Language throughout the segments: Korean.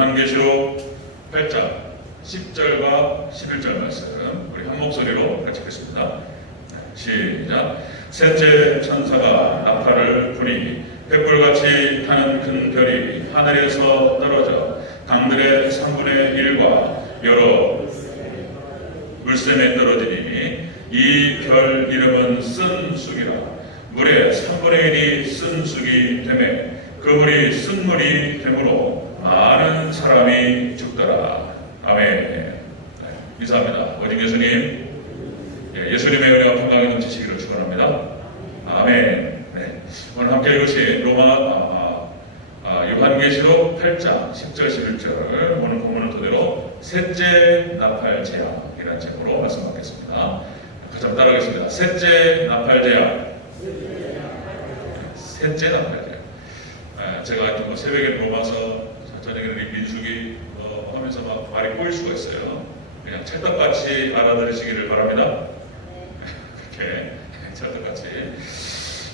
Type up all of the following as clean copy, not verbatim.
요한계시록 8장 10절과 11절 말씀 우리 한 목소리로 같이 읽겠습니다. 시작. 셋째 천사가 나팔을 부니 횃불같이 타는 큰 별이 하늘에서 떨어져 강들의 3분의 1과 여러 물샘에 떨어지니 이 별 이름은 쓴 쑥이라. 물의 3분의 1이 쓴 쑥이 되매 그 물이 쓴 물이 되므로 많은 사람이 죽더라. 아멘. 인사합니다. 오직 예수님, 예수님의 은혜와 평강이 넘치시기를 축원합니다. 아멘. 네. 오늘 함께 읽으신 요한계시록 8장 10절 11절 오늘 본문을 토대로 셋째 나팔 재앙이라는 제목으로 말씀하겠습니다. 같이 한번 따라하겠습니다. 셋째 나팔 재앙. 셋째 나팔 재앙. 제가 하여튼 새벽에 넘어와서 저녁에는 민숙이 하면서 막 말이 꼬일 수가 있어요. 그냥 찰떡같이 알아들으시기를 바랍니다. 그렇게 찰떡같이.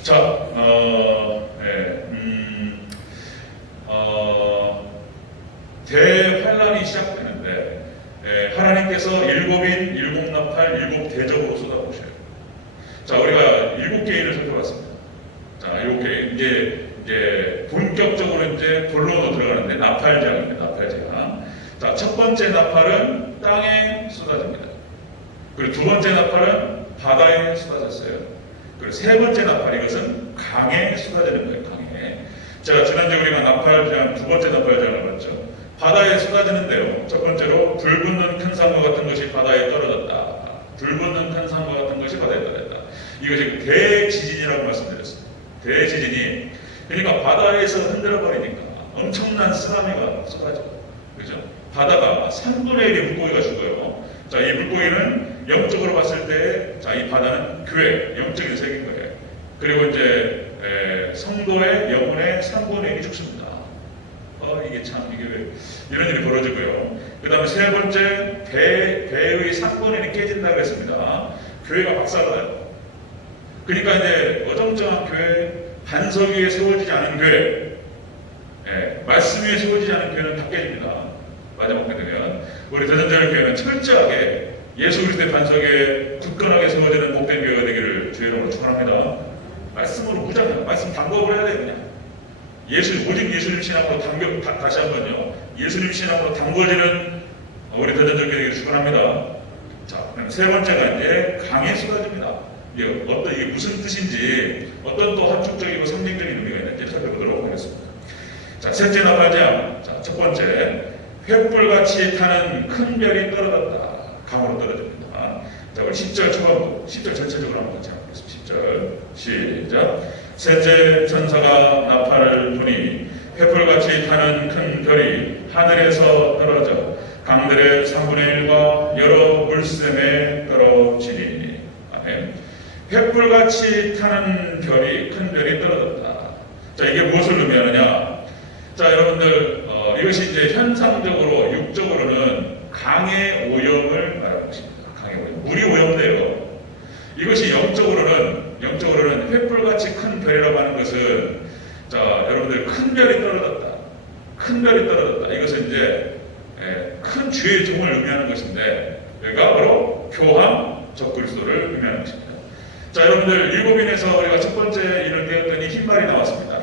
자, 대환란이 시작되는데 하나님께서 일곱인 일곱 나팔 일곱 대적으로 쏟아부으셔요. 자, 우리가 일곱 개인을 살펴봤습니다. 자, 일곱 개인 이제 본격적으로 이제 본론으로 들어가는데 나팔재앙입니다. 나팔재앙. 자, 첫 번째 나팔은 땅에 쏟아집니다. 그리고 두 번째 나팔은 바다에 쏟아졌어요. 그리고 세 번째 나팔, 이것은 강에 쏟아지는 거예요. 강에. 제가 지난주에 우리가 나팔재앙, 두 번째 나팔재앙을 봤죠. 바다에 쏟아지는데요. 첫 번째로 불 붙는 큰 산과 같은 것이 바다에 떨어졌다. 불 붙는 큰 산과 같은 것이 바다에 떨어졌다. 이것이 대지진이라고 말씀드렸습니다. 대지진이, 그러니까 바다에서 흔들어 버리니까 엄청난 쓰나미가 쏟아져요. 그죠? 바다가 3분의 1의 물고기가 죽어요. 자, 이 물고기는 영적으로 봤을 때, 자, 이 바다는 교회, 영적인 세계인 거예요. 그리고 이제 성도의 영혼의 3분의 1이 죽습니다. 이게 참, 이게 왜 이런 일이 벌어지고요. 그 다음에 세 번째, 배의 3분의 1이 깨진다고 했습니다. 교회가 박살나요. 그러니까 이제 어정쩡한 교회, 반석 위에 세워지지 않은 교회, 말씀 위에 세워지지 않은 교회는 다 깨집니다. 마지막 때 되면 우리 대전절 교회는 철저하게 예수 그리스도의 반석에 굳건하게 세워지는 복된 교회가 되기를 주의 이름으로 축원합니다. 말씀으로 무장해요. 말씀 담법을 해야 돼요. 그냥 오직 예수님 신앙으로 다시 한번요. 예수님 신앙으로 담궈지는 우리 대전절 교회 되기를 축원합니다. 자, 그럼 세 번째가 이제 강에 쏟아집니다. 이게 무슨 뜻인지, 어떤 또 한축적이고 상징적인 의미가 있는지 살펴보도록 하겠습니다. 자, 셋째 나팔재앙. 자, 첫 번째, 횃불같이 타는 큰 별이 떨어졌다. 강으로 떨어집니다. 자, 우리 10절 초반부, 10절 전체적으로 한번 같이 해보겠습니다. 10절 시작. 셋째 천사가 나팔을 부니 횃불같이 타는 큰 별이 하늘에서 떨어져 강들의 3분의 1과 여러 물샘에 떨어지니. 아멘. 횃불같이 타는 별이, 큰 별이 떨어졌다. 자, 이게 무엇을 의미하느냐? 자, 여러분들, 이것이 이제 현상적으로, 육적으로는 강의 오염을 말하고 있습니다. 강의 오염. 물이 오염돼요. 이것이 영적으로는 횃불같이 큰 별이라고 하는 것은, 자, 여러분들, 큰 별이 떨어졌다. 큰 별이 떨어졌다. 이것은 이제, 큰 주의 종을 의미하는 것인데, 여기가 바로 교황 적그리스도를 의미하는 것입니다. 자, 여러분들, 일곱인에서 우리가 첫 번째 일을 배웠더니 흰말이 나왔습니다.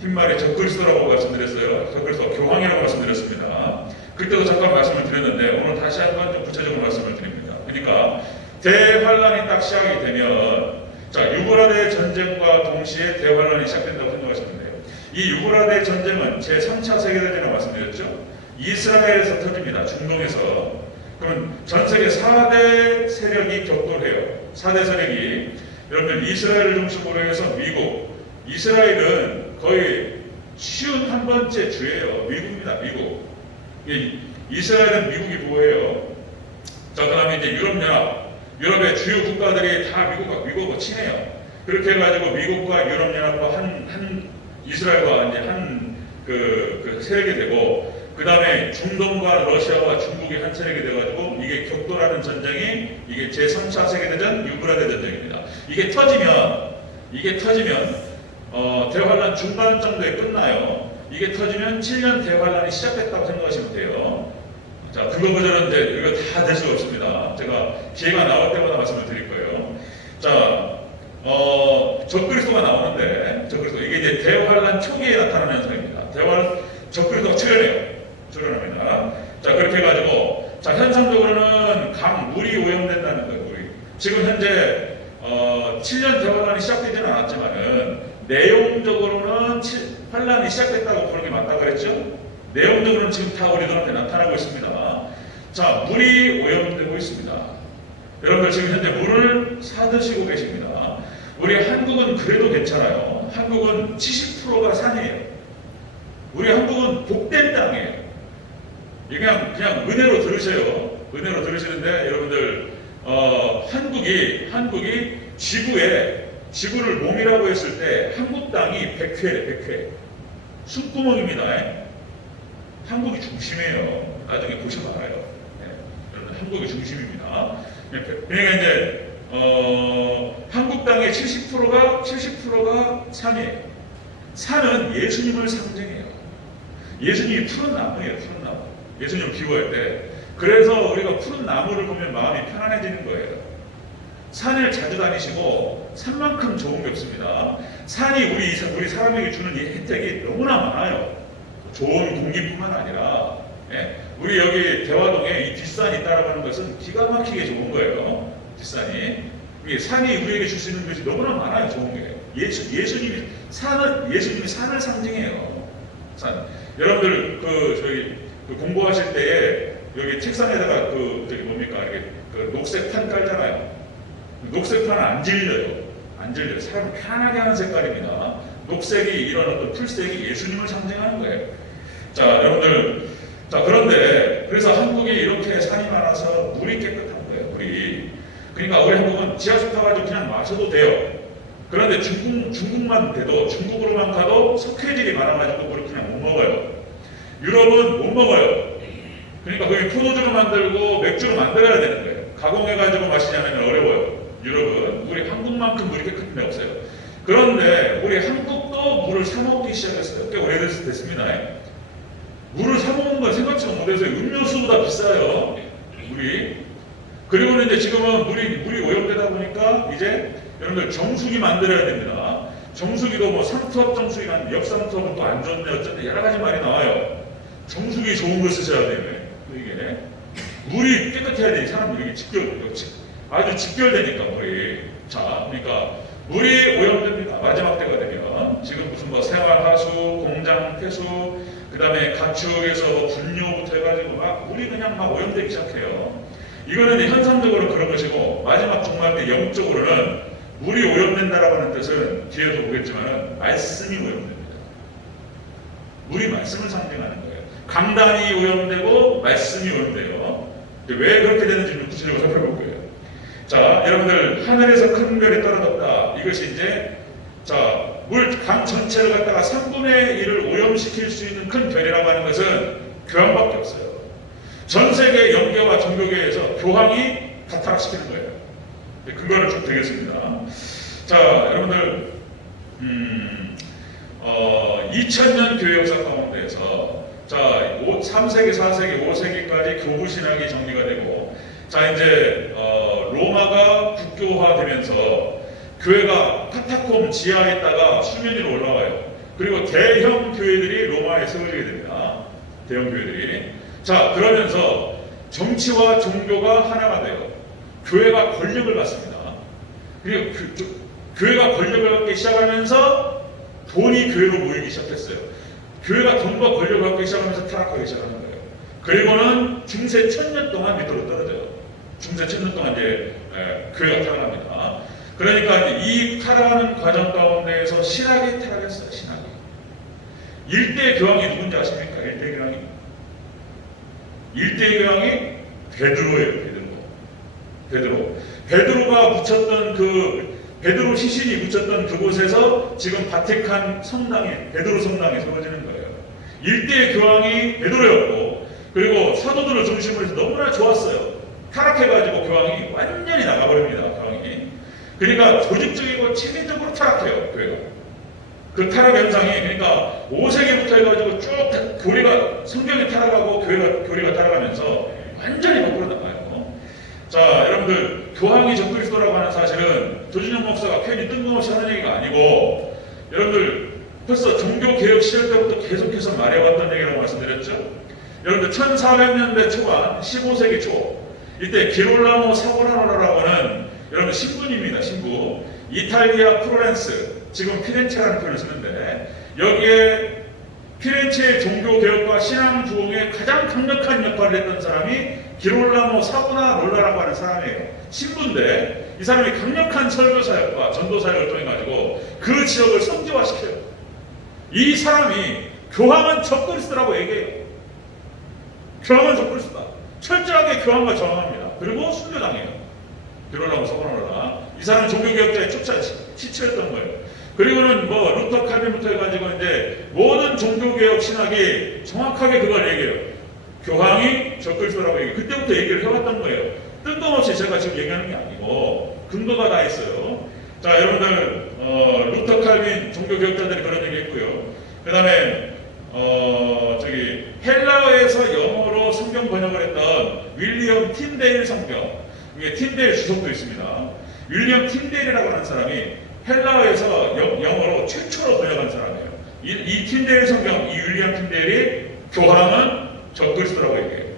흰말이 적그리스도라고 말씀드렸어요. 적그리스도 교황이라고 말씀드렸습니다. 그때도 잠깐 말씀을 드렸는데 오늘 다시 한번 좀 구체적으로 말씀을 드립니다. 그러니까 대환란이 딱 시작이 되면, 자, 유브라데 전쟁과 동시에 대환란이 시작된다고 생각하시면 돼요. 이 유브라데 전쟁은 제3차 세계대전이라고 말씀드렸죠. 이스라엘에서 터집니다. 중동에서. 그럼 전 세계 4대 세력이 격돌해요. 4대 세력이, 여러분, 이스라엘을 중심으로 해서 미국, 이스라엘은 거의 쉬운 한 번째 주예요. 미국입니다. 미국. 이스라엘은 미국이 보호해요. 자, 그 다음에 이제 유럽연합, 유럽의 주요 국가들이 다 미국하고 친해요. 그렇게 해가지고 미국과 유럽연합과 이스라엘과 이제 그 세력이 되고, 그 다음에 중동과 러시아와 중국이 한 세력이 돼가지고 이게 격돌하는 전쟁이, 이게 제3차 세계대전 유브라데 전쟁입니다. 이게 터지면 대환란 중반 정도에 끝나요. 이게 터지면 7년 대환란이 시작됐다고 생각하시면 돼요. 자, 그거 그저는 이제 이거 다 될 수가 없습니다. 제가 기회가 나올 때마다 말씀을 드릴 거예요. 자, 적그리스도가 나오는데, 적그리스도 이게 이제 대환란 초기에 나타나는 현상입니다. 적그리스도가 출현합니다. 자, 그렇게 해가지고, 자, 현상적으로는 물이 오염된다는 거예요. 물이. 지금 현재 7년 대환란이 시작되지는 않았지만은 내용적으로는 환란이 시작됐다고 보는 게 맞다고 그랬죠? 내용적으로는 지금 다 우리 눈앞에 나타나고 있습니다. 자, 물이 오염되고 있습니다. 여러분들 지금 현재 물을 사드시고 계십니다. 우리 한국은 그래도 괜찮아요. 한국은 70%가 산이에요. 우리 한국은 복된 땅이에요. 그냥 은혜로 들으세요. 은혜로 들으시는데 여러분들 한국이 지구를 몸이라고 했을 때 한국 땅이 100회 숨구멍입니다. 한국이 중심이에요. 나중에 보시면 알아요. 네. 여러분 한국이 중심입니다. 그러니까 이제 한국 땅의 70%가 산이에요. 산은 예수님을 상징해요. 예수님이 푸른 나무예요. 푸른 나무. 예수님을 비유할 때. 그래서 우리가 푸른 나무를 보면 마음이 편안해지는 거예요. 산을 자주 다니시고 산만큼 좋은 게 없습니다. 산이 우리 사람에게 주는 이 혜택이 너무나 많아요. 좋은 공기뿐만 아니라 우리 여기 대화동에 이 뒷산이 있다라고 하는 것은 기가 막히게 좋은 거예요. 뒷산이. 산이 우리에게 줄 수 있는 것이 너무나 많아요. 좋은 게. 예수님이 산을 상징해요. 산. 여러분들 공부하실 때에 여기 책상에다가 이렇게 녹색 판 깔잖아요. 녹색 판은 안 질려요. 사람을 편하게 하는 색깔입니다. 녹색이 이런 어떤 풀색이 예수님을 상징하는 거예요. 자, 여러분들, 그런데 그래서 한국이 이렇게 산이 많아서 물이 깨끗한 거예요. 물이. 그러니까 우리 한국은 지하수 타가지고 그냥 마셔도 돼요. 그런데 중국으로만 가도 석회질이 많아가지고 물을 그냥 못 먹어요. 유럽은 못 먹어요. 그러니까 거기 포도주를 만들고 맥주를 만들어야 되는 거예요. 가공해가지고 마시냐면 어려워요. 유럽은. 우리 한국만큼 물이 깨끗한 데 없어요. 그런데 우리 한국도 물을 사먹기 시작했어요. 꽤 오래됐습니다. 물을 사먹는 걸 생각지도 못해서 음료수보다 비싸요. 물이. 그리고는 이제 지금은 물이 오염되다 보니까 이제 여러분들 정수기 만들어야 됩니다. 정수기도 뭐 삼투압 정수기가 역삼투압은 또 안 좋네 어쩐데 여러 가지 말이 나와요. 정수기 좋은 걸 쓰셔야 돼요. 이게 물이 깨끗해야 돼. 사람들이 아주 직결되니까 물이. 자, 그러니까 물이 오염됩니다. 마지막 때가 되면 지금 무슨 뭐 생활하수, 공장 폐수, 그다음에 가축에서 분뇨부터 해가지고 물이 그냥 오염되기 시작해요. 이거는 현상적으로 그런 것이고 마지막 종말 때 영적으로는 물이 오염된다라고 하는 뜻은 뒤에도 보겠지만 말씀이 오염됩니다. 물이 말씀을 상징하는 거예요. 강단이 오염되고 말씀이 오염돼요. 왜 그렇게 되는지 구체적으로 살펴볼 거예요. 자, 여러분들 하늘에서 큰 별이 떨어졌다. 이것이 이제 강 전체를 갖다가 3분의 1을 오염시킬 수 있는 큰 별이라고 하는 것은 교황밖에 없어요. 전 세계 영교와 종교계에서 교황이 다 타락시키는 거예요. 그거를 좀 드리겠습니다. 자, 여러분들 2000년 교회 역사 가운데에서 3세기, 4세기, 5세기까지 교부 신학이 정리가 되고 이제 로마가 국교화되면서 교회가 카타콤 지하에 있다가 수면 위로 올라와요. 그리고 대형 교회들이 로마에 세워지게 됩니다. 대형 교회들이. 자, 그러면서 정치와 종교가 하나가 돼요. 교회가 권력을 받습니다. 그리고 교회가 권력을 받기 시작하면서 돈이 교회로 모이기 시작했어요. 교회가 돈과 권력을 받기 시작하면서 타락하기 시작하는 거예요. 그리고는 중세 1000년 동안 밑으로 떨어져요. 중세 1000년 동안 이제 교회가 타락합니다. 그러니까 이 타락하는 과정 가운데에서 신학이 타락했어요. 신학이. 일대 교황이 누군지 아십니까? 일대 교황이. 일대 교황이 베드로예요. 베드로가 묻혔던 베드로 시신이 묻혔던 그곳에서 지금 바티칸 성당에, 베드로 성당에 세워지는 거예요. 일대 교황이 베드로였고, 그리고 사도들을 중심으로 해서 너무나 좋았어요. 타락해가지고 교황이 완전히 나가버립니다. 교황이. 그러니까 조직적이고 체계적으로 타락해요. 교회가. 그 타락 현상이, 그러니까 5세기부터 해가지고 쭉 교리가 성경이 타락하고 교리가 타락하면서 완전히 거꾸로 나가요. 자, 여러분들 교황이 적그리스도라고 하는 사실은 조진영 목사가 괜히 뜬금없이 하는 얘기가 아니고 여러분들 벌써 종교개혁 시절 때부터 계속해서 말해왔던 얘기라고 말씀드렸죠. 여러분들 1400년대 초반 15세기 초 이때 기롤라모 사보나로라고 하는 여러분 신부입니다. 신부. 이탈리아 프로렌스 지금 피렌체라는 표현을 쓰는데 여기에 피렌체의 종교개혁과 신앙 부흥에 가장 강력한 역할을 했던 사람이 기롤라모 사보나롤라라고 하는 사람이에요. 신부인데 이 사람이 강력한 설교사역과 전도사역을 통해 가지고 그 지역을 성지화시켜요. 이 사람이 교황은 적그리스도라고 얘기해요. 교황은 적그리스도다. 철저하게 교황과 저항합니다. 그리고 순교당해요. 기롤라모 사보나롤라. 이 사람은 종교개혁자의 시체였던 거예요. 그리고는 뭐 루터 칼빈부터 해가지고 이제 모든 종교개혁 신학이 정확하게 그걸 얘기해요. 교황이 적그리스도라고 얘기해요. 그때부터 얘기를 해왔던 거예요. 뜬금없이 제가 지금 얘기하는 게 아니고 근거가 다 있어요. 자, 여러분들 루터 칼빈 종교개혁자들이 그런 얘기 했고요. 그 다음에 저기 헬라어에서 영어로 성경 번역을 했던 윌리엄 틴데일 성경, 이게 틴데일 주석도 있습니다. 윌리엄 틴데일이라고 하는 사람이 헬라어에서 영어로 최초로 번역한 사람이에요. 이 틴데일 성경, 이 윌리엄 틴데일이 교황은 적그리스도라고 얘기해요.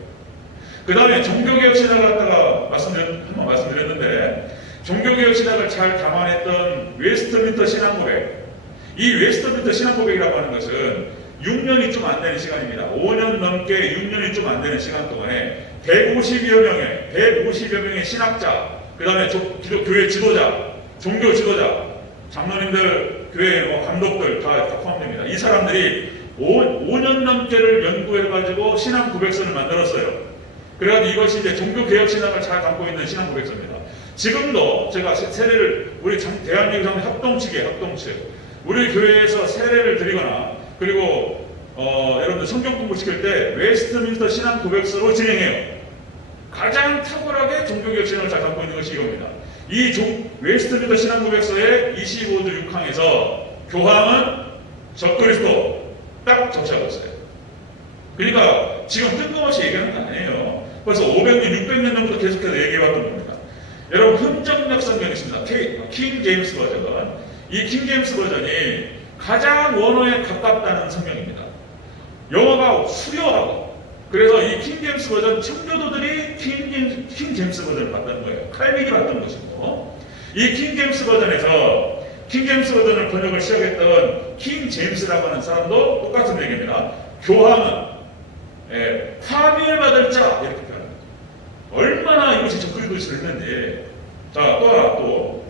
그 다음에 종교개혁 신학을 갖다가 한번 말씀드렸는데 종교개혁 신학을 잘 담아냈던 웨스트민스터 신앙고백, 이 웨스트민스터 신앙고백이라고 하는 것은 6년이 좀 안 되는 시간입니다. 5년 넘게 6년이 좀 안 되는 시간 동안에 150여 명의 신학자, 그 다음에 교회 지도자, 종교 지도자, 장로님들, 교회 뭐 감독들 다 포함됩니다. 이 사람들이 5년 넘게를 연구해가지고 신앙 고백서를 만들었어요. 그래가지고 이것이 이제 종교개혁 신학을 잘 담고 있는 신앙 고백서입니다. 지금도 제가 세례를 우리 대한민국 합동측에 우리 교회에서 세례를 드리거나 그리고 여러분들 성경 공부 시킬 때 웨스트민스터 신앙 고백서로 진행해요. 가장 탁월하게 종교개혁 신학을 잘 담고 있는 것이 이겁니다. 이 웨스트민스터 신앙 고백서의 25조 6항에서 교황은 적그리스도 딱 적시하고 있어요. 그러니까 지금 뜬금없이 얘기하는 거 아니에요. 벌써 500년, 600년 전부터 계속해서 얘기해왔던 겁니다. 여러분 흥정역 성경이 있습니다. 킹 제임스 버전. 이 킹 제임스 버전이 가장 원어에 가깝다는 성경입니다. 영어가 수려하고 그래서 이 킹 제임스 버전 청교도들이 킹 제임스 버전을 봤다는 거예요. 칼빈이 봤던 것이고 이 킹 제임스 버전에서 킹 제임스 버전을 번역을 시작했던 킹 제임스라고 하는 사람도 똑같은 얘기입니다. 교황은 파멸 받을 자 이렇게 표현합니다. 얼마나 이것이 적그리스도를 했는지. 자, 또 하나 또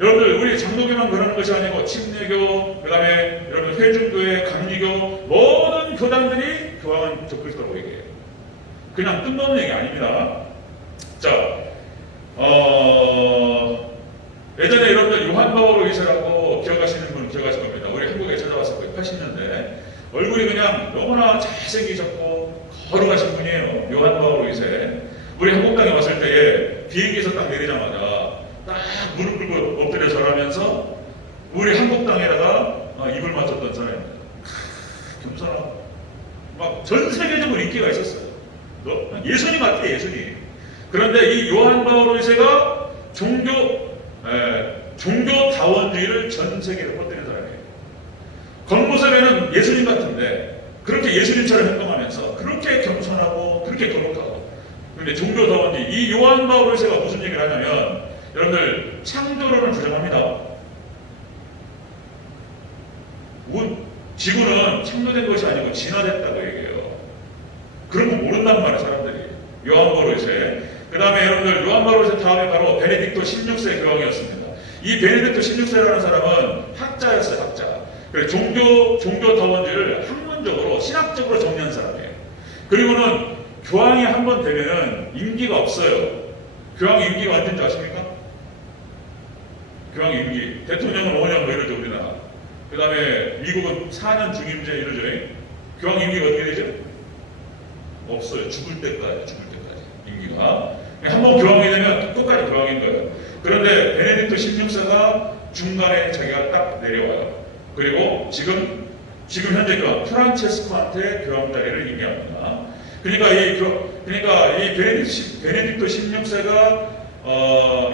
여러분들 우리 장로교만 그러는 것이 아니고 침례교, 그 다음에 여러분 회중교회, 감리교 모든 교단들이 교황은 적그리스도라고 얘기해요. 그냥 뜬금없는 얘기 아닙니다. 자, 예전에 여러분들 요한 바오로 2세라고 기억하시는 분 기억하실 겁니다. 우리 한국에 찾아왔었고요. 80년대 얼굴이 그냥 너무나 잘생기셨고 거룩하신 분이에요. 요한 바오로 2세. 우리 한국 땅에 왔을 때에 비행기에서 딱 내리자마자 딱 무릎 꿇고 엎드려 절하면서 우리 한국 땅에다가 입을 맞췄던 사람입니다. 겸손하고 막 전 세계적으로 인기가 있었어요. 예수님 같아, 예수님. 그런데 이 요한 바오로 2세가 종교다원주의를 전 세계로 뻗드는 사람이에요. 겉모습에는 예수님 같은데 그렇게 예수님처럼 행동하면서 그렇게 겸손하고 그렇게 거룩하고. 그런데 종교다원주의, 이 요한 바오로 2세가 무슨 얘기를 하냐면 여러분들 창조론을 주장합니다. 지구는 창조된 것이 아니고 진화됐다고 얘기해요. 그런 거 모른단 말이에요, 사람들이. 요한 바오로 2세. 그 다음에 여러분들 요한 바오로 2세 다음에 바로 베네딕토 16세 교황이었습니다. 이 베네딕토 16세라는 사람은 학자였어요, 학자. 그래, 종교다원주의를 학문적으로, 신학적으로 정리한 사람이에요. 그리고는 교황이 한 번 되면은 임기가 없어요. 교황 임기가 언제인지 아십니까? 교황 임기. 대통령은 5년 뭐 이러죠, 우리나라. 그 다음에 미국은 4년 중임제 이러죠. 교황 임기가 어떻게 되죠? 없어요. 죽을 때까지 임기가. 한 번 교황이 되면 끝까지 교황인 거예요. 그런데 베네딕토 16세가 중간에 자기가 딱 내려와요. 그리고 지금 지금 현재 교황 프란체스코한테 교황 자리를 임명합니다. 그러니까 이 베네딕토 16세가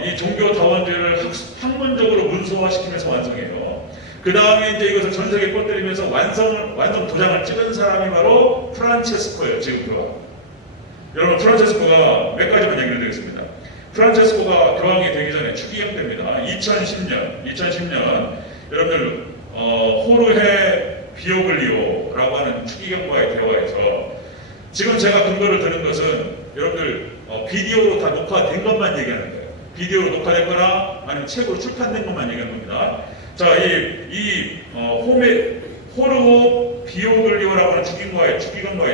이 종교 다원주의를 학문적으로 문서화시키면서 완성해요. 그 다음에 이제 이것을 전 세계에 뻗들이면서 완성 도장을 찍은 사람이 바로 프란체스코예요. 지금 교황. 여러분 프란체스코가 몇 가지만 얘기를 드리겠습니다. 프란체스코가 교황이 되기 전에 추기경 때입니다. 2010년 여러분들 호르헤 비오글리오라고 하는 추기경과의 대화에서 지금 제가 근거를 드는 것은 여러분들 비디오로 다 녹화된 것만 얘기하는 거예요. 비디오로 녹화됐거나 아니면 책으로 출판된 것만 얘기하는 겁니다. 자, 호르호 비오글리오라고 하는 추기경과의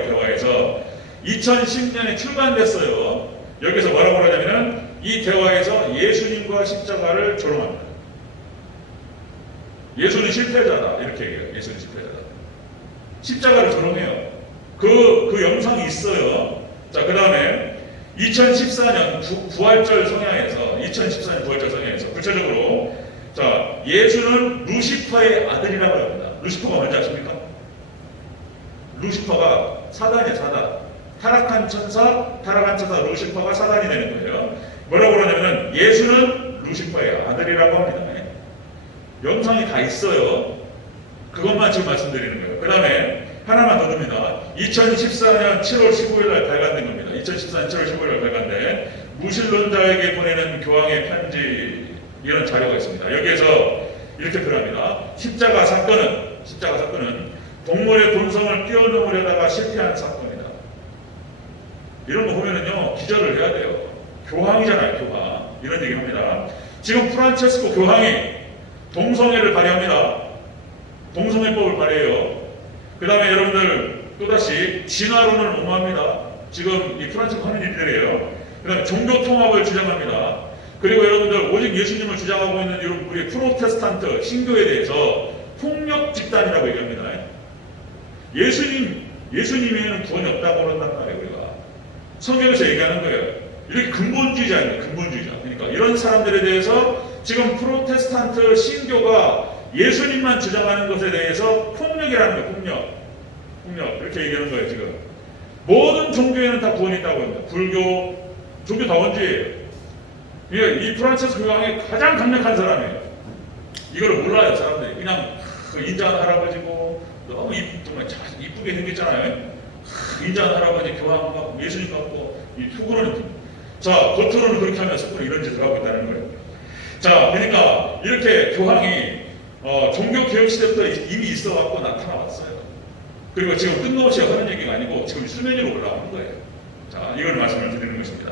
대화에서 2010년에 출간됐어요. 여기서 뭐라고 하냐면은 이 대화에서 예수님과 십자가를 조롱합니다. 예수는 실패자다 이렇게 얘기해요. 예수는 실패자다. 십자가를 조롱해요. 그 영상이 있어요. 자, 그 다음에 2014년 부활절 성야에서 구체적으로 자, 예수는 루시퍼의 아들이라고 합니다. 루시퍼가 뭔지 아십니까? 루시퍼가 사단이에요. 사단. 타락한 천사 루시퍼가 사단이 되는 거예요. 뭐라고 그러냐면 예수는 루시퍼의 아들이라고 합니다. 영상이 다 있어요. 그것만 지금 말씀드리는 거예요. 그 다음에 하나만 더 듭니다. 2014년 7월 15일 날 발간된 겁니다. 2014년 7월 15일 날 발간된 무신론자에게 보내는 교황의 편지 이런 자료가 있습니다. 여기에서 이렇게 표현합니다. 십자가 사건은 동물의 본성을 뛰어넘으려다가 실패한 사건이다. 이런 거 보면은요 기절을 해야 돼요. 교황이잖아요, 교황. 이런 얘기합니다. 지금 프란체스코 교황이 동성애를 발휘합니다. 동성애법을 발휘해요. 그 다음에 여러분들 또다시 진화론을 옹호합니다. 지금 이 프란체스코 하는 일들이에요. 그 다음에 종교 통합을 주장합니다. 그리고 여러분들 오직 예수님을 주장하고 있는 이런 우리 프로테스탄트 신교에 대해서 폭력 집단이라고 얘기합니다. 예수님에는 구원이 없다고 그런단 말이에요. 우리가 성경에서 얘기하는 거예요. 이렇게 근본주의자입니다. 근본주의자. 그러니까 이런 사람들에 대해서 지금 프로테스탄트 신교가 예수님만 주장하는 것에 대해서 폭력이라는 거예요. 폭력. 이렇게 얘기하는 거예요. 지금 모든 종교에는 다 구원이 있다고 합니다. 불교, 종교 다원주의예요. 이 프란체스코 교황이 가장 강력한 사람이에요. 이걸 몰라요, 사람들이. 그냥 인자한 할아버지고 너무 정말 이쁘게 생겼잖아요. 인자한 할아버지 교황 같고 예수님 같고 속으로는 자 겉으로는 그렇게 하면 속으로 이런 짓을 하고 있다는 거예요. 자, 그러니까 이렇게 교황이 종교 개혁 시대부터 이미 있어갖고 나타나왔어요. 그리고 지금 뜬금없이 하는 얘기가 아니고 지금 수면 위로 올라오는 거예요. 자, 이걸 말씀을 드리는 것입니다.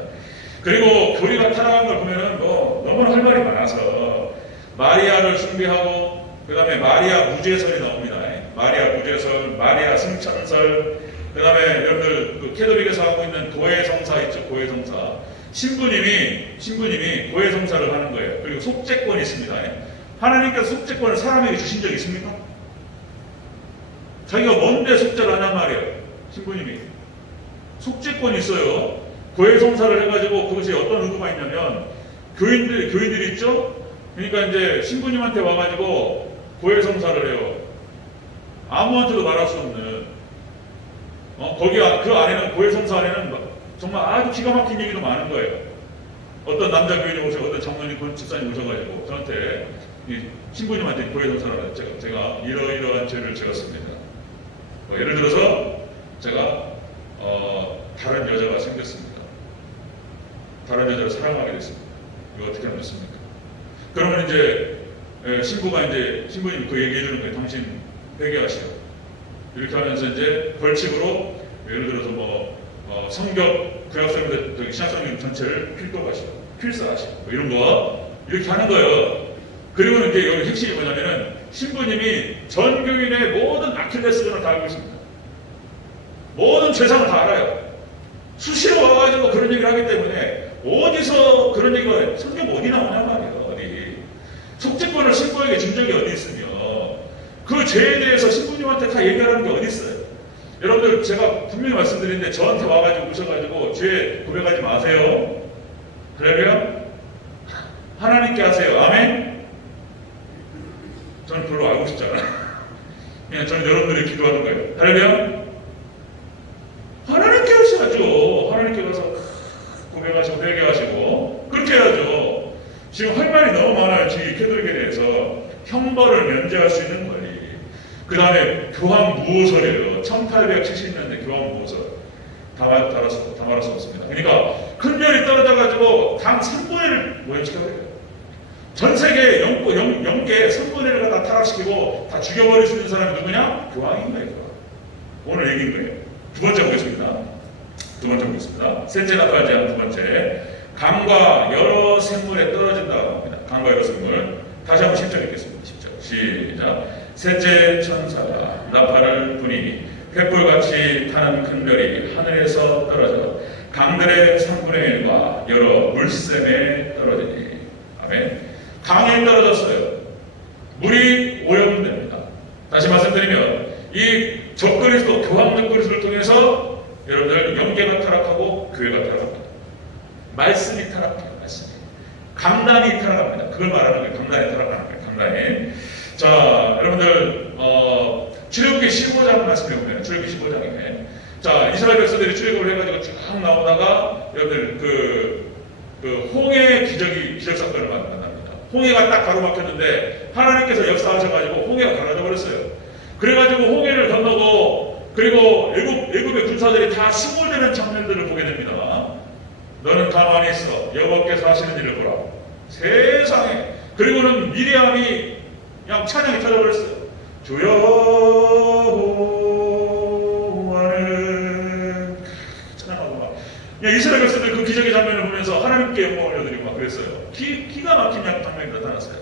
그리고 교리가 타락한 걸 보면은 너무나 할 말이 많아서 마리아를 숭배하고 그 다음에 마리아 무죄설이 나옵니다. 마리아 무죄설, 마리아 승천설, 그 다음에 여러분들 캐톨릭에서 하고 있는 고해성사 있죠. 고해성사. 신부님이 고해성사를 하는 거예요. 그리고 속죄권이 있습니다. 하나님께서 속죄권을 사람에게 주신 적이 있습니까? 자기가 뭔데 속죄를 하냔 말이에요. 신부님이. 속죄권이 있어요. 고해성사를 해가지고 그것이 어떤 의도가 있냐면 교인들이 있죠? 그러니까 이제 신부님한테 와가지고 고해성사를 해요. 아무한테도 말할 수 없는 그 안에는 고해성사 안에는 정말 아주 기가 막힌 얘기도 많은 거예요. 어떤 남자 교인이 오셔, 어떤 장로님, 집사님 오셔가지고 저한테 신부님한테 고해성사를 제가 이러이러한 죄를 지었습니다. 예를 들어서 제가 다른 여자가 생겼습니다. 다른 여자를 사랑하게 됐습니다. 이거 어떻게 하면 좋습니까? 그러면 이제 신부님이 그 얘기해 주는 거예요. 당신 회개하시오. 이렇게 하면서 이제 벌칙으로 예를 들어서 성경 구약성경 신약성경 전체를 필사하시고 이런 거 이렇게 하는 거예요. 그리고는 이제 여기 핵심이 뭐냐면은 신부님이 전 교인의 모든 아킬레스건을 다 알고 있습니다. 모든 죄상을 다 알아요. 수시로 와가지고 그런 얘기를 하기 때문에 어디서 그런 얘기가 성경 어디 나오냐 말이에요. 어디 속죄권을 신부에게 준 적이 어디 있으며 그 죄에 대해서 신부님한테 다 얘기하는 게 어디 있어요. 여러분들 제가 분명히 말씀드리는데 저한테 와가지고 오셔가지고 죄 고백하지 마세요. 그러면 하나님께 하세요. 아멘? 저는 별로 알고 싶지 않아요. 그냥 저는 여러분들이 기도하는 거예요. 할렐루야. 하나님께 하셔야죠. 하나님께 가서 고백하시고 회개하시고 그렇게 해야죠. 지금 할 말이 너무 많아요. 지금 캐톨릭에 대해서 형벌을 면제할 수 있는 권리. 그 다음에 교황 무호설이에요. 1870년대 교황 무호설 다 말할 수 없습니다. 그러니까 큰별이 떨어져가지고 당 3분의 1을 모형시켜야 돼요. 전 세계 영계 3분의 1을 다 타락시키고 다 죽여버릴 수 있는 사람이 누구냐? 교황인 거예요. 오늘 얘기인 거예요. 두 번째 보겠습니다. 셋째 나타나지 않은 두 번째. 강과 여러 생물에 떨어진다고 합니다. 강과 여러 생물. 다시 한번 10절 읽겠습니다. 10절. 시작. 셋째 천사가 나팔을 부니 횃불같이 타는 큰 별이 하늘에서 떨어져 강들의 3분의 1과 여러 물샘에 떨어지니. 아멘. 강에 떨어졌어요. 물이 오염됩니다. 다시 말씀드리면 이 적그리스도 교황 적그리스도를 통해서 여러분들 영계가 타락하고 교회가 타락합니다. 말씀이 타락해요. 말씀이. 강단이 타락합니다. 그걸 말하는 거예요. 강단이 타락하는 거예요. 강단이. 자, 여러분들 출애굽기 15장 말씀해 보면 출애굽기 15장에 자 이스라엘 백성들이 출애굽을 해가지고 쭉 나오다가 여러분들 그 홍해 기적 사건을 만납니다. 홍해가 딱 가로막혔는데 하나님께서 역사하셔가지고 홍해가 갈라져 버렸어요. 그래가지고 홍해를 건너고 그리고 애굽의 군사들이 다 수몰되는 장면들을 보게 됩니다. 너는 가만히 있어. 여호와께서 하시는 일을 보라. 세상에. 그리고는 미리암이 그냥 찬양이 터져버렸어요. 주 여호와는 찬양하고 막 그냥 이스라엘 백성들 그 기적의 장면을 보면서 하나님께 영광을 올려드리고 막 그랬어요. 기가 막힌 장면이 나타났어요.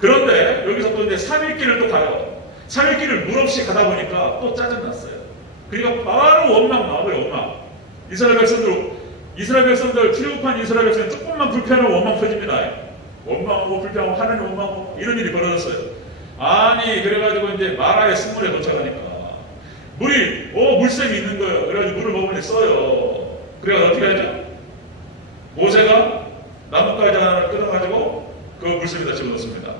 그런데 여기서 또 이제 3일길을 또 가요. 3일길을 물 없이 가다 보니까 또 짜증났어요. 그러니까 바로 원망 나와요. 원망. 이스라엘 백성들 출애굽한 이스라엘 백성이 조금만 불편하고 원망 터집니다. 원망하고 불평하고 하나님 원망하고 이런 일이 벌어졌어요. 아니 그래가지고 이제 마라의 습물에 도착하니까 물이 물샘이 있는 거예요. 그래가지고 물을 먹으니 써요. 그래서 어떻게 하죠? 모세가 나뭇가지 하나를 끊어가지고 그 물샘에다 집어넣습니다.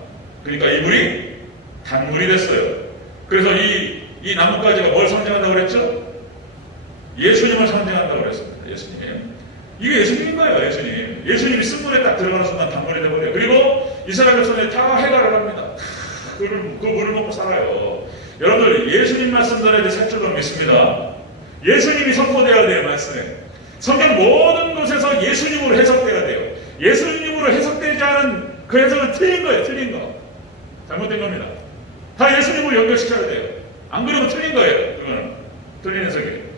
그러니까 이 물이 단물이 됐어요. 그래서 이 나뭇가지가 뭘 상징한다고 그랬죠? 예수님을 상징한다고 그랬습니다. 예수님. 이게 예수님인 거예요. 예수님이 쓴물에 딱 들어가는 순간 단물이 되버려요. 그리고 이스라엘 백성들이 다 해결을 합니다. 그 물을 먹고 살아요. 여러분들 예수님 말씀대로 이제 살 줄로 믿습니다. 예수님이 선포되어야 돼요. 말씀에. 성경 모든 곳에서 예수님으로 해석돼야 돼요. 예수님으로 해석되지 않은 그 해석은 틀린 거예요. 틀린 거. 잘못된 겁니다. 다 예수님으로 연결시켜야 돼요. 안 그러면 틀린 거예요. 그거는 틀린 해석이에요.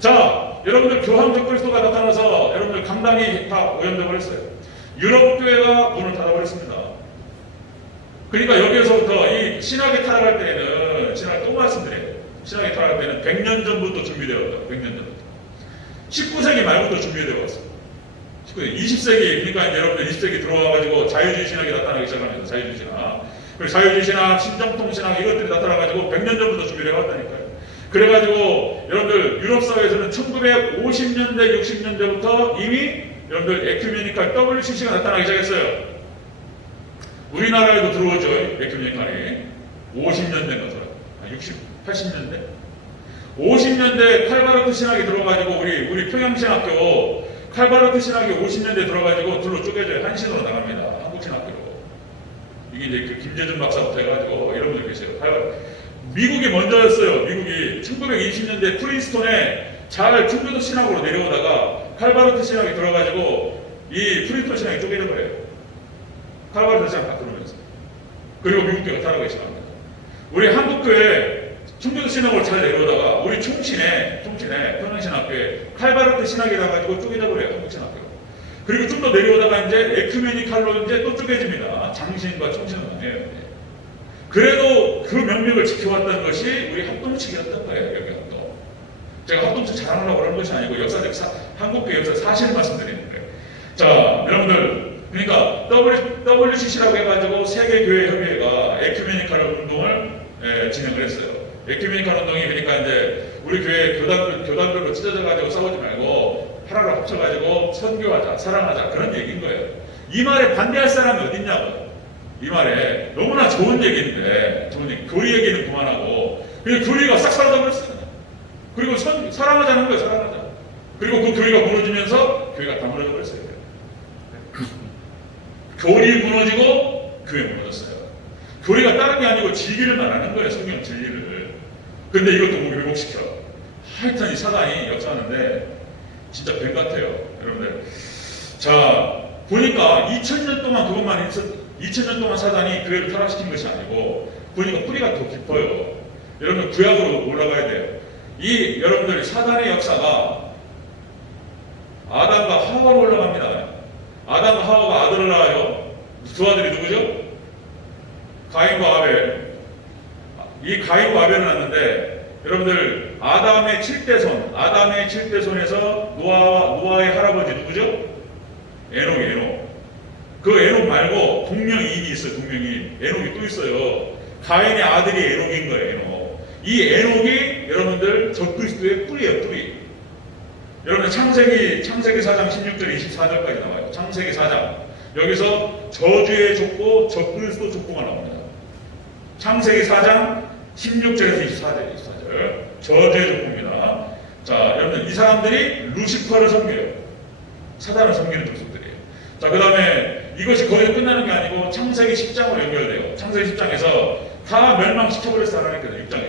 자, 여러분들 교황 적그리스도가 나타나서 여러분들 강단이 다 오염돼 버렸어요. 유럽 교회가 문을 닫아버렸습니다. 그러니까 여기에서부터 이 신학에 타락할 때는 신학 또 말씀드려요. 신학에 타락할 때는 100년 전부터 준비되었다. 100년 전부터. 19세기 말부터 준비되어 왔어요. 20세기 그러니까 이제 여러분들 20세기 들어와가지고 자유주의 신학이 나타나기 시작합니다. 자유주의 신학. 그리고 자유주의 신학, 신정통 신학 이것들이 나타나가지고 100년 전부터 준비되어 왔다니까요. 그래가지고 여러분들 유럽 사회에서는 1950년대, 60년대부터 이미 여러분들 에큐메니칼 WCC가 나타나기 시작했어요. 우리나라에도 들어오죠. 에큐메니칼이 50년대인가 들어요. 80년대? 50년대 칼바르트 신학이 들어가지고 우리 평양신학교 칼바르트 신학이 50년대 들어가지고 둘로 쪼개져요. 한신으로 나갑니다. 한국신학교로. 이게 이제 그 김재준 박사부터 해가지고 이런 분들 계세요. 미국이 먼저였어요. 미국이 1920년대 프린스톤에 잘 충교도 신학으로 내려오다가 칼바르트 신학이 들어가지고 이 프린스톤 신학이 쪼개져 버려요. 칼바르트 신학 다 들어오면서. 그리고 미국교회가 타락하기 시작합니다. 우리 한국교회 충교도 신학으로 잘 내려오다가 우리 총신에 평양신학교에 칼바르트 신학이라 가지고 쪼개져 버려요. 한국신학교. 그리고 좀 더 내려오다가 이제 에큐메니칼로 이제 또 쪼개집니다. 장신과 총신은 아니에요. 그래도 그 명맥을 지켜왔던 것이 우리 합동측이었던 거예요. 여기 합동. 제가 합동측 자랑하려고 그러는 것이 아니고 역사적 한국교회 역사 사실을 말씀드리는 거예요. 자, 여러분들 그러니까 WCC라고 해가지고 세계교회협의회가 에큐메니칼 운동을 진행을 했어요. 에큐메니칼 운동이 그러니까 이제 우리 교회 교단별로 찢어져가지고 싸우지 말고 하나로 합쳐가지고 선교하자, 사랑하자 그런 얘기인 거예요. 이 말에 반대할 사람이 어딨냐고. 이 말에 너무나 좋은 얘기인데 교리 얘기는 그만하고 그냥 교리가 싹 사라져버렸어요. 그리고 사랑하자는 거예요, 사랑하자. 그리고 그 교리가 무너지면서 교회가 다 무너져 버렸어요. 교리 무너지고 교회 무너졌어요. 교리가 다른 게 아니고 진리를 말하는 거예요, 성경 진리를. 근데 이것도 뭐 왜곡시켜. 하여튼 이 사단이 역사하는데 진짜 뱀 같아요, 여러분들. 자, 보니까 2000년 동안 그것만 했어. 2000년 동안 사단이 교회를 타락시킨 것이 아니고 보니까 뿌리가 더 깊어요. 여러분 구약으로 올라가야 돼요. 이 여러분들 사단의 역사가 아담과 하와로 올라갑니다. 아담과 하와가 아들을 낳아요. 두 아들이 누구죠? 가인과 아벨. 이 가인과 아벨을 낳는데 여러분들 아담의 7대손에서 노아의 할아버지 누구죠? 에녹. 그 에녹 말고 동명이인이 있어요. 동명이인. 에녹이 또 있어요. 가인의 아들이 에녹인 거예요. 에녹. 이 에녹이 여러분들 적그리스도의 뿌리예요. 뿌리. 여러분 창세기 4장 16절 24절까지 나와요. 창세기 4장. 여기서 저주의 족보, 적그리스도 족보가 나옵니다. 창세기 4장 16절에서 24절. 저주의 족보입니다. 자, 여러분 이 사람들이 루시퍼를 섬겨요. 사단을 섬기는 족속들이에요. 자, 그 다음에 이것이 거기서 끝나는 게 아니고 창세기 10장으로 연결돼요. 창세기 10장에서 다 멸망시켜버렸어 하나님께서 6장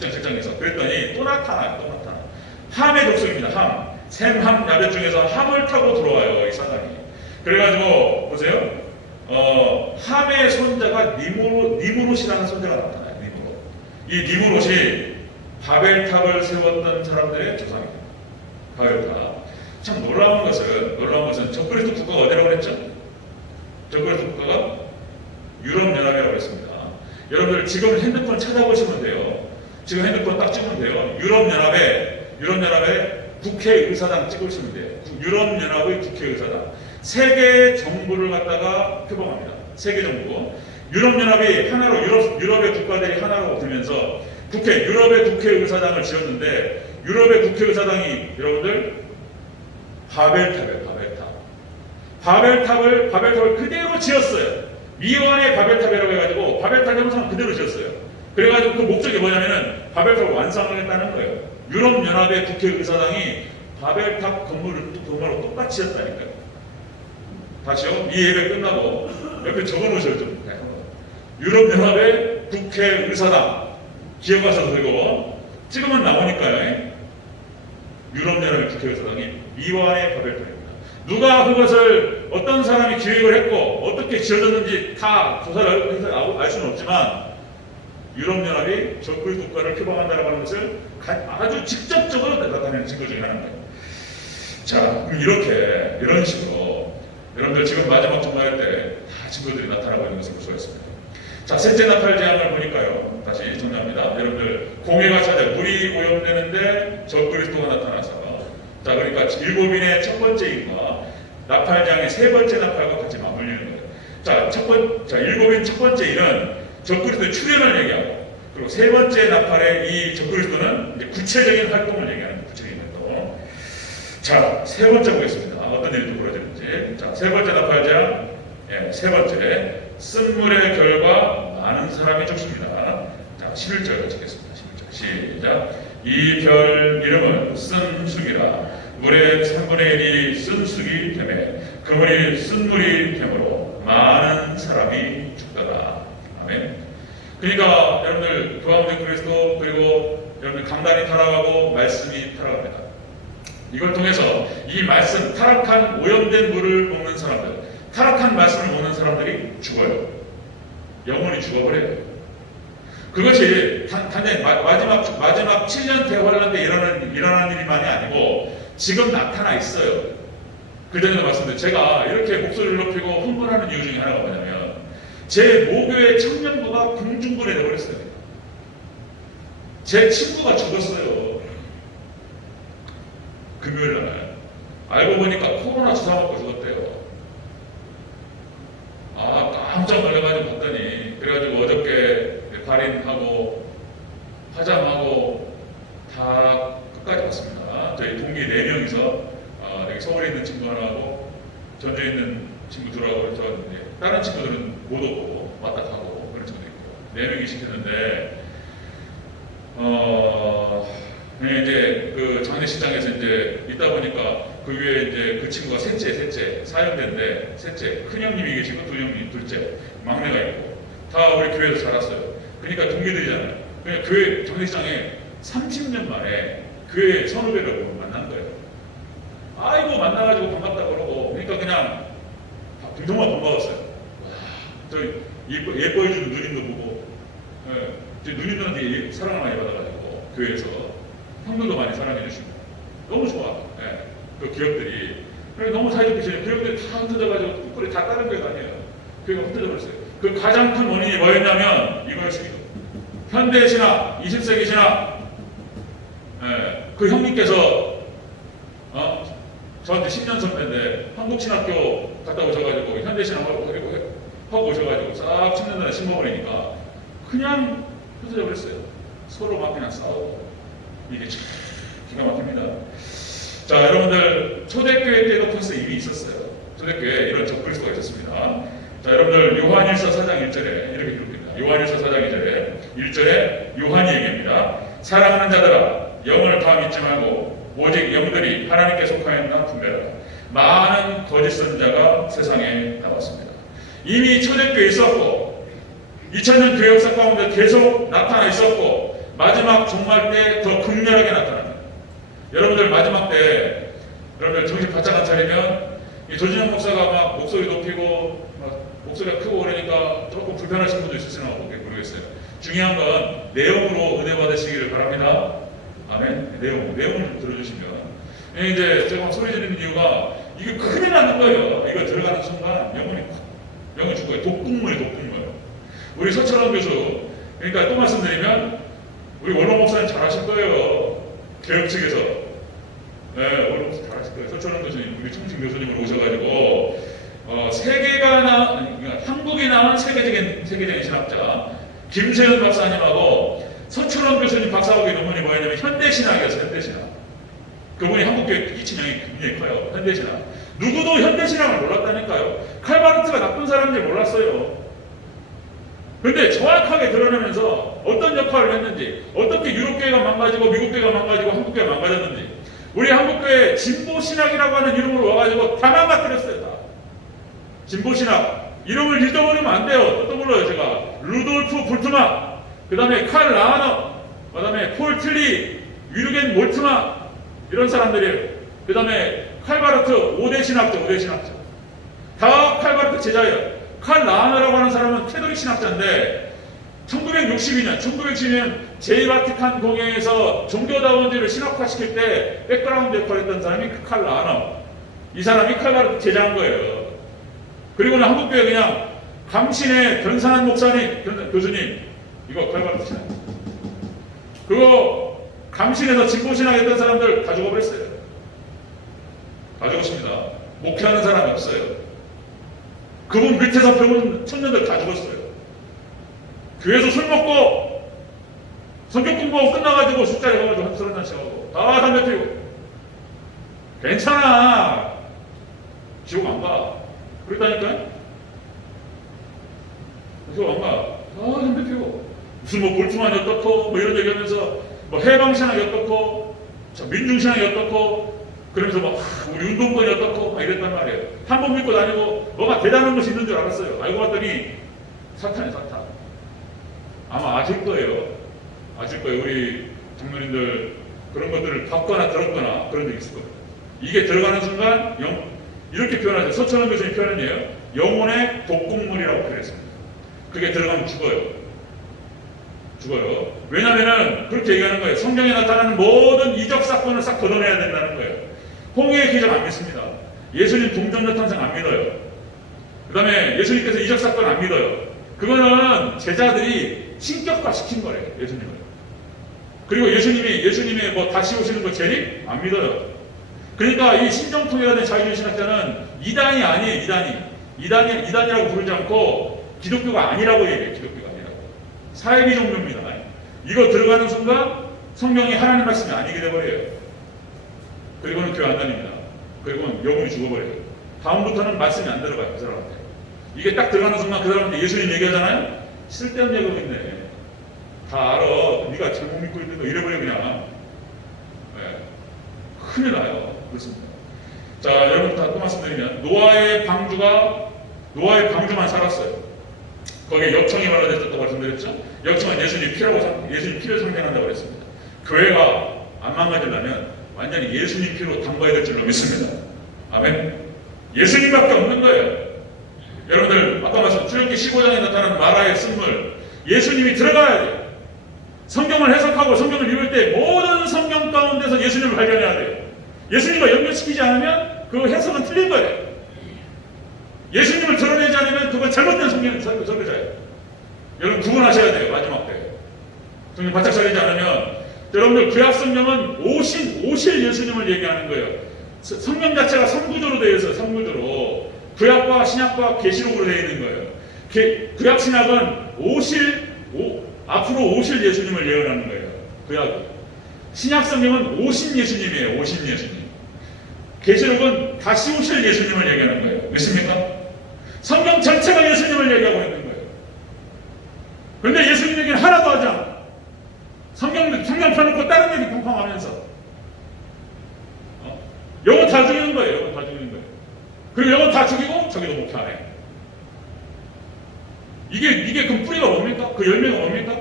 7장에서. 그랬더니 또 나타나요. 함의 족속입니다. 함. 셈, 함, 야벳 중에서 함을 타고 들어와요. 이 사단이. 그래가지고 보세요. 함의 손자가 니무롯이라는 손자가 나타나요. 이 니무롯이 바벨탑을 세웠던 사람들의 조상입니다. 바벨탑. 참 놀라운 것은 적그리스도 국가가 어디라고 그랬죠? 적그리스도 국가가 유럽연합이라고 했습니다. 여러분들 지금 핸드폰 찾아보시면 돼요. 지금 핸드폰 딱 찍으면 돼요. 유럽연합의 국회의사당 찍으시면 돼요. 유럽연합의 국회의사당. 세계 정부를 갖다가 표방합니다. 세계 정부. 유럽연합이 하나로 유럽의 국가들이 하나로 되면서 유럽의 국회의사당을 지었는데 유럽의 국회의사당이 여러분들 바벨탑이에요. 바벨탑을 그대로 지었어요. 미완의 바벨탑이라고 해가지고 바벨탑 형상 그대로 지었어요. 그래가지고 그 목적이 뭐냐면은 바벨탑을 완성을 했다는 거예요. 유럽연합의 국회의사당이 바벨탑 건물을 똑같이 지었다니까요. 다시요. 이 예배 끝나고 옆에 적어놓으셔요. 좀. 유럽연합의 국회의사당 기억하셔도 되고 찍으면 나오니까요. 유럽연합의 국회의사당이 미완의 바벨탑입니다. 누가 그것을 어떤 사람이 기획을 했고 어떻게 지어졌는지 다 조사를 해서 알 수는 없지만 유럽연합이 적그리스도 국가를 표방한다라고 하는 것을 아주 직접적으로 나타내는 증거 중에 하나입니다. 자, 이런 식으로 여러분들 지금 마지막 종말할 때 다 증거들이 나타나고 있는 것을 볼 수가 있습니다. 자, 셋째 나팔 재앙을 보니까요. 다시 정리합니다. 여러분들 공회가 찾아 물이 오염되는데 적그리스도가 나타나서 자, 그러니까 일곱인의 첫 번째 인과 나팔 재앙의 세 번째 나팔과 같이 맞물리는 거예요. 자, 일곱인 첫 번째 인은 적그리스도의 출현을 얘기하고 그리고 세 번째 나팔의 이 적그리스도는 이제 구체적인 활동을 얘기하는 구체적인 활동. 자, 세 번째 보겠습니다. 어떤 일이 또 벌어지는지. 자, 세 번째 나팔 재앙. 세 번째 쓴물의 결과 많은 사람이 죽습니다. 자, 11절 찍겠습니다. 11절 시작. 이 별 이름은 쓴쑥이라 물의 3분의 1이 쓴쑥이 되매 그물이 쓴물이 되므로 많은 사람이 죽더라. 아멘. 그러니까 여러분들 그 가운데 그리스도 그리고 여러분들 강단이 타락하고 말씀이 타락합니다. 이걸 통해서 이 말씀 타락한 오염된 물을 먹는 사람들 타락한 말씀을 먹는 사람들이 죽어요. 영혼이 죽어버려요. 그것이 단지 마지막 7년 대환란 때 일어나는 일만이 아니고 지금 나타나 있어요. 그전에도 말씀드린 제가 이렇게 목소리를 높이고 흥분하는 이유 중에 하나가 뭐냐면 제 모교의 청년부가 공중분해 되어버렸어요. 제 친구가 죽었어요. 금요일날 알고 보니까 코로나 주사 맞고 죽었대요. 깜짝 놀라가지고 봤더니 그래가지고 어저께 발인하고 화장하고 다 끝까지 봤습니다. 저희 동기 4명이서 여기 서울에 있는 친구 하나하고 전주에 있는 친구 둘하고 저 다른 친구들은 못 오고 왔다 가고 그런 친구도 있고 4명이 시켰는데 이제 그 장례식장에서 이제 있다 보니까 그 위에 이제 그 친구가 셋째, 사형대인데 셋째, 큰 형님이 계시고 두 형님, 둘째, 막내가 있고 다 우리 교회에서 자랐어요. 그러니까 동기들이잖아요. 그러니까 교회 장례식장에 30년 만에 교회 선후배를 만난 거예요. 아이고 만나가지고 반갑다 그러고 그러니까 그냥 정말 반가웠어요. 와, 저 예뻐해주는 누님도 보고 제 누님들한테 사랑을 많이 받아가지고 교회에서 형들도 많이 사랑해주시고 너무 좋아. 그 기억들이 너무 사이좋게 지내고 기억들이 다 흩어져가지고 뚝불이 다 다른 교회가 아니에요. 교회가 흩어져 버렸어요. 그 가장 큰 원인이 뭐였냐면 이거였습니다. 현대신학, 20세기 신학. 그 형님께서 저한테 10년 선배인데 한국신학교 갔다 오셔가지고 현대신학 하고 오셔가지고 싹 10년 전에 심어버리니까 그냥 흩어져 버렸어요. 서로 막 그냥 싸우고 이게 참 기가 막힙니다. 자, 여러분들 초대교회 때도 벌써 이미 있었어요. 초대교회에 이런 접근수가 있었습니다. 자, 여러분들 요한일서 4장 1절에 이렇게 기록됩니다. 요한일서 4장 1절에 요한이 얘기합니다. 사랑하는 자들아 영을 다 믿지 말고 오직 영들이 하나님께 속하였나 분별하라. 많은 거짓 선자가 세상에 나왔습니다. 이미 초대교회에 있었고 2000년 교회 역사 가운데 계속 나타나 있었고 마지막 종말 때 더 극렬하게 나타납니다. 여러분들 마지막 때 여러분들 정신 바짝 안 차리면 이 조진영 목사가 막 목소리 높이고 막 목소리가 크고 그러니까 조금 불편하신 분도 있을지는 모르겠어요. 중요한 건 내용으로 은혜 받으시기를 바랍니다. 아멘. 내용을 좀 들어주시면 이제 제가 소리 지르는 이유가 이게 큰일 나는 거예요. 이거 들어가는 순간 영혼이 죽어요. 독극물. 우리 서철원 교수 그러니까 또 말씀드리면 우리 원로 목사님 잘하실 거예요. 개혁 측에서 원로 목사 잘하실 거예요. 서철원 교수님 우리 청진 교수님으로 오셔가지고 한국이 나온 세계적인 신학자 김세현 박사님하고 서철원 교수님 박사학위 논문이 뭐였냐면 현대신학이었어요. 현대신학. 그분이 한국교회 이친형이 굉장히 커요. 현대신학. 누구도 현대신학을 몰랐다니까요. 칼바르트가 나쁜 사람인지 몰랐어요. 근데 정확하게 드러내면서 어떤 역할을 했는지, 어떻게 유럽교회가 망가지고 미국교회가 망가지고 한국교회가 망가졌는지, 우리 한국교회 진보신학이라고 하는 이름으로 와가지고 다 망가뜨렸어요. 다. 진보신학. 이름을 잊어버리면 안 돼요. 또 불러요 제가. 루돌프 볼트만, 그 다음에 칼 라하너, 그 다음에 폴 틀리, 위르겐 몰트만 이런 사람들이에요. 그 다음에 칼바르트 5대 신학자. 다 칼바르트 제자예요. 칼 라하너라고 하는 사람은 캐톨릭 신학자인데 1962년 제2바티칸 공회에서 종교다원주의를 신학화시킬 때 백그라운드 역할을 했던 사람이 그 칼 라하너. 이 사람이 칼바르트 제자인 거예요. 그리고는 한국교회 그냥 감신의 변산한 목사님, 교수님 이거 칼바르트 신학. 그거 감신에서 진보신학 했던 사람들 다 죽어버렸어요. 다 죽었습니다. 목회하는 사람이 없어요. 그분 밑에서 배운 청년들 다 죽었어요. 교회에서 술 먹고 성경 공부하고 끝나가지고 술자리 가가지고 한 30잔씩 하고 다 담배 피우고 괜찮아. 지옥 안 가. 그랬다니까요. 지옥 안 가. 다 담배 피우고 무슨 뭐 볼트만이 어떻고 뭐 이런 얘기하면서 뭐 해방신학이 어떻고 민중신학이 어떻고 그러면서 막 우리 운동권이 어떻고 막 이랬단 말이에요. 한 번 믿고 다니고 뭐가 대단한 것이 있는 줄 알았어요. 알고 봤더니 사탄이에요. 사탄. 아마 아실 거예요. 우리 장로님들 그런 것들을 봤거나 들었거나 그런 적 있을 거예요. 이게 들어가는 순간 이렇게 표현하죠. 서철원 교수님 표현이에요. 영혼의 독극물이라고 표현했습니다. 그게 들어가면 죽어요. 왜냐면은 그렇게 얘기하는 거예요. 성경에 나타나는 모든 이적 사건을 싹 걷어내야 된다는 거예요. 홍해의 기적 안 믿습니다. 예수님 동정녀 탄생 안 믿어요. 그 다음에 예수님께서 이적 사건 안 믿어요. 그거는 제자들이 신격화 시킨 거예요. 예수님을. 그리고 예수님이 뭐 다시 오시는 거 재림 안 믿어요. 그러니까 이 신정통일화 된 자유주의 신학자는 이단이 아니에요. 이단이라고 부르지 않고 기독교가 아니라고 얘기해요. 기독교가 아니라고. 사회비 종교입니다. 이거 들어가는 순간 성경이 하나님 말씀이 아니게 돼버려요. 그리고는 교회 안 다닙니다. 그리고는 영혼이 죽어버려요. 다음부터는 말씀이 안 들어가요. 그 사람한테. 이게 딱 들어가는 순간 그 사람한테 예수님 얘기하잖아요. 쓸데없는 얘기가 있네. 다 알아. 네가 잘못 믿고 있는 거 이래버려 그냥. 네. 큰일 나요. 그렇습니다. 자, 여러분 다 또 말씀드리면 노아의 방주만 살았어요. 거기에 역청이 말라졌다고 말씀드렸죠. 역청은 예수님 피를 상징한다고 그랬습니다. 교회가 안 망가지려면 완전히 예수님 피로 담가야 될 줄로 믿습니다. 아멘. 예수님밖에 없는 거예요. 여러분들 아까 말씀 출애굽기 15장에 나타난 마라의 쓴물, 예수님이 들어가야 돼요. 성경을 해석하고 성경을 읽을 때 모든 성경 가운데서 예수님을 발견해야 돼요. 예수님과 연결시키지 않으면 그 해석은 틀린 거예요. 예수님을 드러내지 않으면 그건 잘못된 설교자예요. 여러분 구분하셔야 돼요. 마지막 때 성경 바짝 차리지 않으면 여러분들 구약 성경은 오실 예수님을 얘기하는 거예요. 성경 자체가 3구조로 되어 있어요. 3구조로 구약과 신약과 계시록으로 되어 있는 거예요. 구약 신약은 앞으로 오실 예수님을 예언하는 거예요. 구약이. 신약 성경은 오신 예수님이에요. 오신 예수님. 계시록은 다시 오실 예수님을 얘기하는 거예요. 믿습니까? 성경 전체가 예수님을 얘기하고 있는 거예요. 그런데 예수님 얘기는 하나도 하지 않아. 성경 펴놓고 다른 얘기 펑펑하면서 영어 다 죽이는 거예요. 영어 다 죽이는 거예요. 그리고 영어 다 죽이고 저기도 목회하네. 이게 그 뿌리가 뭡니까? 그 열매가 뭡니까?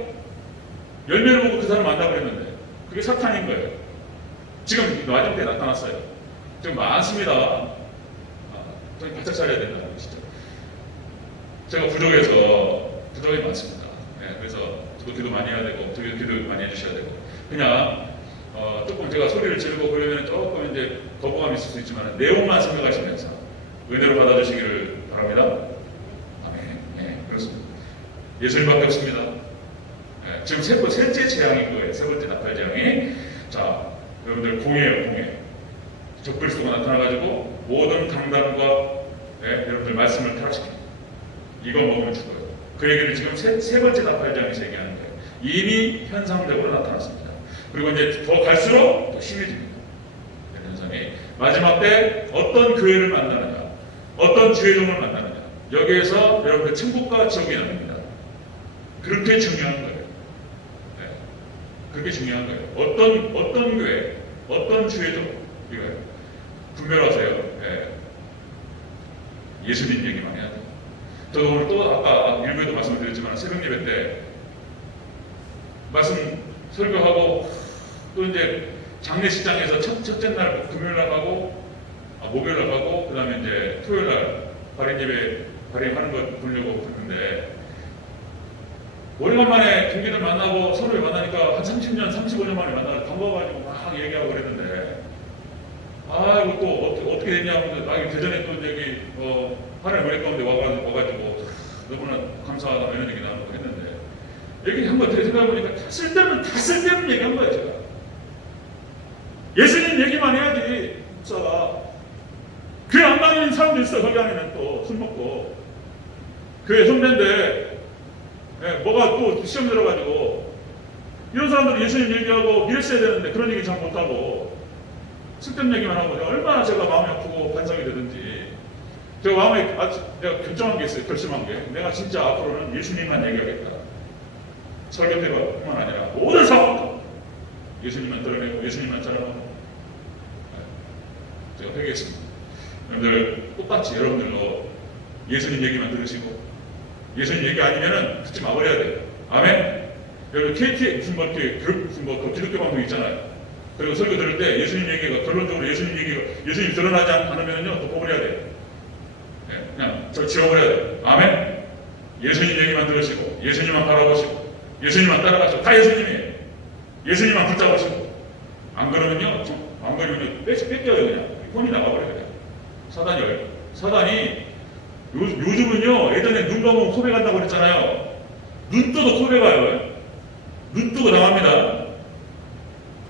열매를 보고 그 사람 안다고 했는데 그게 사탄인 거예요. 지금 마지막 때 나타났어요. 지금 많습니다. 좀 바짝 차려야 된다는 것이죠. 제가 부족이 많습니다. 네, 그래서 저도 기도 많이 해야 되고, 기도 많이 해주셔야 되고, 그냥 조금 제가 소리를 지르고 그러면 조금 이제 거부감이 있을 수 있지만 내용만 생각하시면서 은혜로 받아주시기를 바랍니다. 아멘. 네, 그렇습니다. 예수님밖에 없습니다. 네, 지금 셋째 재앙인 거예요. 세 번째 나팔 재앙이. 자, 여러분들 공예예요, 공예. 적그리스도가 나타나가지고 모든 강단과 여러분들 말씀을 타락시킵니다. 이거 먹으면 죽어요. 그 얘기를 지금 세 번째 나팔장에서 얘기하는 거예요. 이미 현상적으로 나타났습니다. 그리고 이제 더 갈수록 더 심해집니다. 현상이. 마지막 때 어떤 교회를 만나느냐, 어떤 주의종을 만나느냐, 여기에서 여러분들 천국과 지옥이 나뉩니다. 그렇게 중요한 거예요. 네. 그렇게 중요한 거예요. 어떤 교회, 어떤 주의종, 이거예요. 분별하세요. 네. 예수님 얘기만 해야 돼요. 저도 오늘 또 아까 일부에도 말씀드렸지만 새벽 예배 때 말씀 설교하고 또 이제 장례식장에서 첫째 날 금요일 날 가고 목요일 날 가고 그 다음에 이제 토요일 날 발인 예배 발인하는 거 보려고 그랬는데 오래간만에 동기들 만나고 서로 만나니까 한 30년, 35년 만에 만나서 반가워가지고 막 얘기하고 그랬는데 이거 또 어떻게 됐냐고 대전에 또 여기 하나의 은혜 가운데 와가지고 너무나 감사하다 이런 얘기 나누고 했는데 여기 한번 되게 생각해보니까 다 쓸데없는 얘기 한 거예요. 제가 예수님 얘기만 해야지 목사가 교회 안 다니는 사람도 있어. 거기 안에는 또 술 먹고 교회 선배인데 뭐가 또 시험 들어가지고 이런 사람들은 예수님 얘기하고 이랬어야 되는데 그런 얘기 잘 못하고 쓸데없는 얘기만 하고 얼마나 제가 마음이 아프고 반성이 되든지 제가 마음에 내가 결정한 게 있어요. 결심한 게 내가 진짜 앞으로는 예수님만 얘기하겠다. 설교 때뿐만 아니라 모든 상황도 예수님만 드러내고 예수님만 자랑하고 제가 회개했습니다. 여러분들 똑같이 여러분들도 예수님 얘기만 들으시고 예수님 얘기 아니면은 듣지 마버려야 돼요. 아멘. 여러분 KT 무슨 기독교 방송 있잖아요. 그리고 설교 들을 때 예수님 얘기가 결론적으로 예수님 드러나지 않으면요 또 버려야 돼요. 그냥 저 지워버려야 돼요. 아멘. 예수님 얘기만 들으시고 예수님만 바라보시고 예수님만 따라가시고 다 예수님이에요. 예수님만 붙잡으시고 안 그러면요 뺏겨요. 그냥 혼이 나가버려요. 사단이 요즘은요 예전에 눈 감으면 코베 간다고 그랬잖아요. 눈 떠도 코베 가요. 눈 뜨고 당합니다.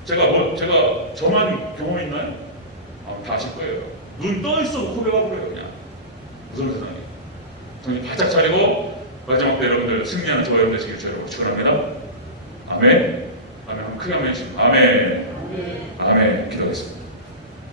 제가 저만 경험 있나요? 다 아실 거예요. 눈 떠 있어도 코베 가버려요. 그냥 무서운 세상에. 정신 바짝 차리고 마지막 때 여러분들 승리하는 저와 여러분 되시길 저희로 축원합니다. 아멘. 아멘. 한번 크게 한번 해주시고 아멘. 아멘. 기도하겠습니다.